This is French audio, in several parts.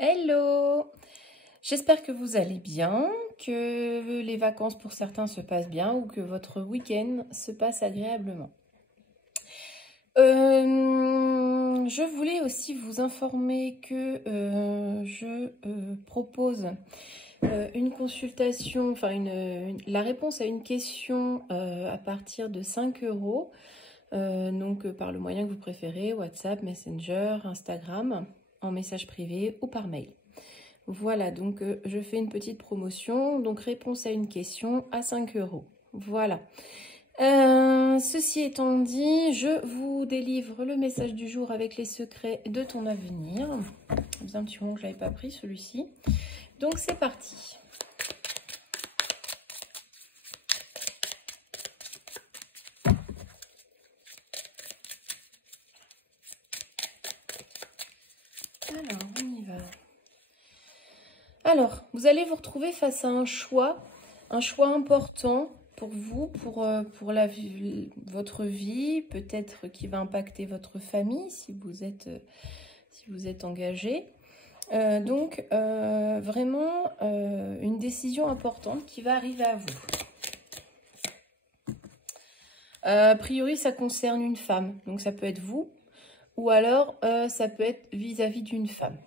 Hello! J'espère que vous allez bien, que les vacances pour certains se passent bien ou que votre week-end se passe agréablement. Je voulais aussi vous informer que je propose une consultation, la réponse à une question à partir de 5 euros, donc par le moyen que vous préférez, WhatsApp, Messenger, Instagram, en message privé ou par mail. Voilà, donc je fais une petite promotion, donc réponse à une question à 5 euros. Voilà. Ceci étant dit, je vous délivre le message du jour avec les secrets de ton avenir. Ça faisait un petit moment que je ne l'avais pas pris celui-ci. Donc c'est parti. Alors, on y va. Alors, vous allez vous retrouver face à un choix important pour vous, pour votre vie, peut-être qui va impacter votre famille si vous êtes engagé. Donc, vraiment, une décision importante qui va arriver à vous. A priori, ça concerne une femme, donc ça peut être vous, ou alors ça peut être vis-à-vis d'une femme.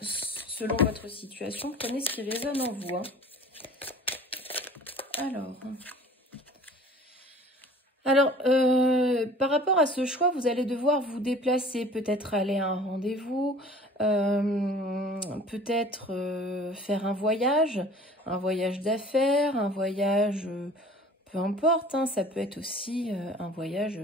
Selon votre situation, prenez ce qui résonne en vous. Hein. Alors, par rapport à ce choix, vous allez devoir vous déplacer, peut-être aller à un rendez-vous, peut-être faire un voyage d'affaires, un voyage, peu importe, hein, ça peut être aussi un voyage,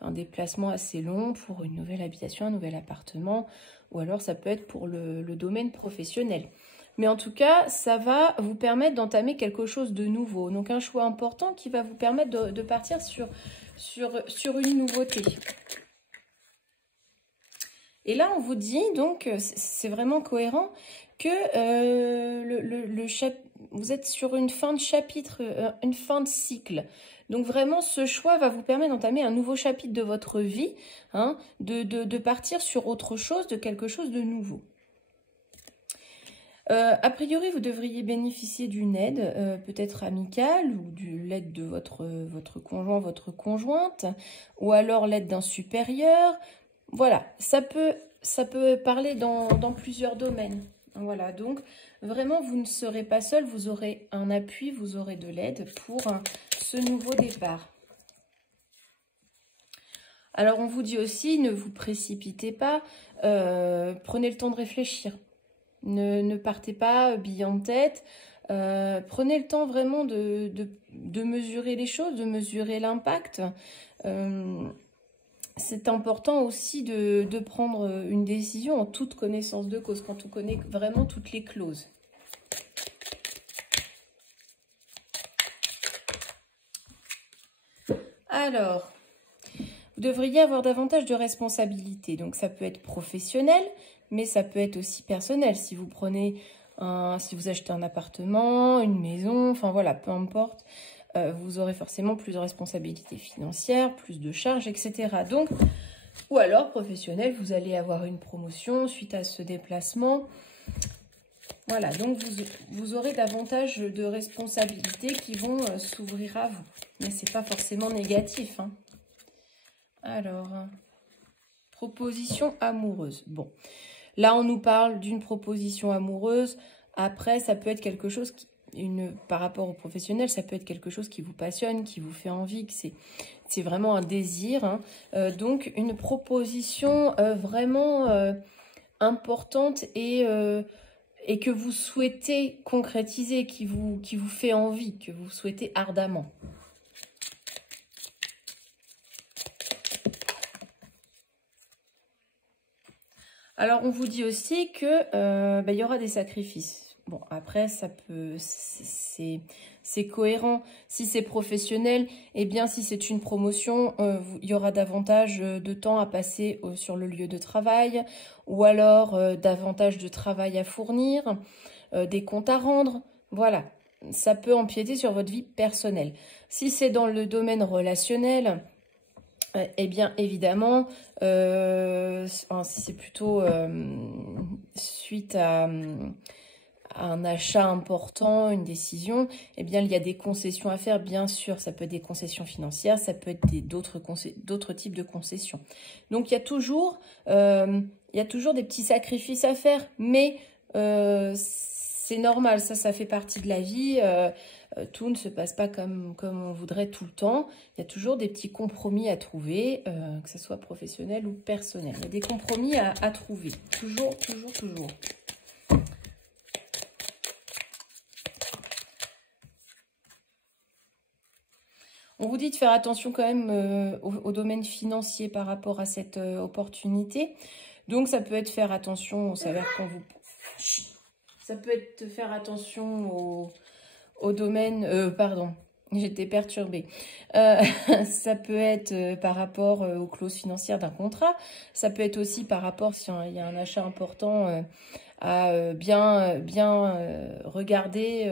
un déplacement assez long pour une nouvelle habitation, un nouvel appartement, ou alors ça peut être pour le domaine professionnel. Mais en tout cas, ça va vous permettre d'entamer quelque chose de nouveau. Donc un choix important qui va vous permettre de partir sur une nouveauté. Et là, on vous dit, donc, c'est vraiment cohérent, que vous êtes sur une fin de chapitre, une fin de cycle. Donc vraiment, ce choix va vous permettre d'entamer un nouveau chapitre de votre vie, hein, de partir sur autre chose, de quelque chose de nouveau. A priori, vous devriez bénéficier d'une aide, peut-être amicale, ou de l'aide de votre conjoint, votre conjointe, ou alors l'aide d'un supérieur. Voilà, ça peut parler dans plusieurs domaines. Voilà, donc vraiment, vous ne serez pas seul, vous aurez un appui, vous aurez de l'aide pour ce nouveau départ. Alors, on vous dit aussi, ne vous précipitez pas, prenez le temps de réfléchir. Ne partez pas bille en tête. Prenez le temps vraiment de mesurer les choses, de mesurer l'impact. C'est important aussi de prendre une décision en toute connaissance de cause, quand on connaît vraiment toutes les clauses. Alors, vous devriez avoir davantage de responsabilités. Donc, ça peut être professionnel, mais ça peut être aussi personnel. Si vous si vous achetez un appartement, une maison, enfin voilà, peu importe, vous aurez forcément plus de responsabilités financières, plus de charges, etc. Donc, ou alors professionnel, vous allez avoir une promotion suite à ce déplacement. Voilà, donc vous aurez davantage de responsabilités qui vont s'ouvrir à vous. Mais c'est pas forcément négatif, hein. Alors, proposition amoureuse. Bon, là, on nous parle d'une proposition amoureuse. Après, ça peut être quelque chose par rapport au professionnel, ça peut être quelque chose qui vous passionne, qui vous fait envie, que c'est vraiment un désir. Hein. Donc, une proposition vraiment importante et que vous souhaitez concrétiser, qui vous fait envie, que vous souhaitez ardemment. Alors, on vous dit aussi que y aura des sacrifices. Bon, après, c'est cohérent. Si c'est professionnel, eh bien, si c'est une promotion, il y aura davantage de temps à passer sur le lieu de travail, ou alors davantage de travail à fournir, des comptes à rendre. Voilà, ça peut empiéter sur votre vie personnelle. Si c'est dans le domaine relationnel, Eh bien, évidemment, c'est plutôt suite à un achat important, une décision, eh bien, il y a des concessions à faire, bien sûr. Ça peut être des concessions financières, ça peut être d'autres types de concessions. Donc, il y a toujours des petits sacrifices à faire, mais c'est normal, ça fait partie de la vie. Tout ne se passe pas comme on voudrait tout le temps. Il y a toujours des petits compromis à trouver, que ce soit professionnel ou personnel. Il y a des compromis à trouver. Toujours, toujours, toujours. On vous dit de faire attention quand même au domaine financier par rapport à cette opportunité. Donc, ça peut être faire attention au salaire qu'on vous... Ça peut être faire attention au domaine... pardon, j'étais perturbée. Ça peut être par rapport aux clauses financières d'un contrat. Ça peut être aussi par rapport, si il y a un achat important, à bien regarder...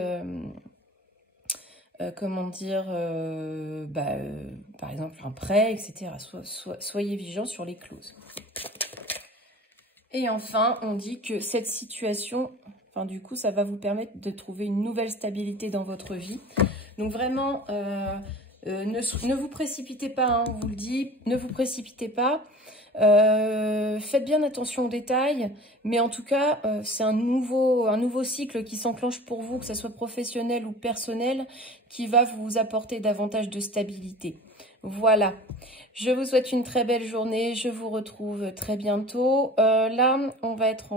comment dire, par exemple un prêt, etc. Soyez vigilants sur les clauses. Et enfin, on dit que cette situation, enfin du coup, ça va vous permettre de trouver une nouvelle stabilité dans votre vie. Donc vraiment, ne vous précipitez pas, hein, on vous le dit, ne vous précipitez pas. Faites bien attention aux détails, mais en tout cas, c'est un nouveau cycle qui s'enclenche pour vous, que ce soit professionnel ou personnel, qui va vous apporter davantage de stabilité. Voilà, je vous souhaite une très belle journée, je vous retrouve très bientôt. Là, on va être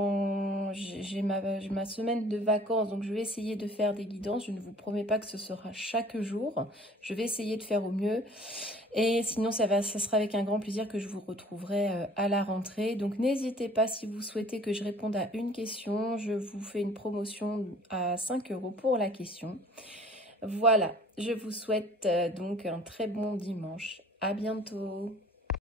j'ai ma semaine de vacances, donc je vais essayer de faire des guidances. Je ne vous promets pas que ce sera chaque jour, je vais essayer de faire au mieux. Et sinon, ça sera avec un grand plaisir que je vous retrouverai à la rentrée. Donc, n'hésitez pas si vous souhaitez que je réponde à une question. Je vous fais une promotion à 5 € pour la question. Voilà, je vous souhaite donc un très bon dimanche. À bientôt.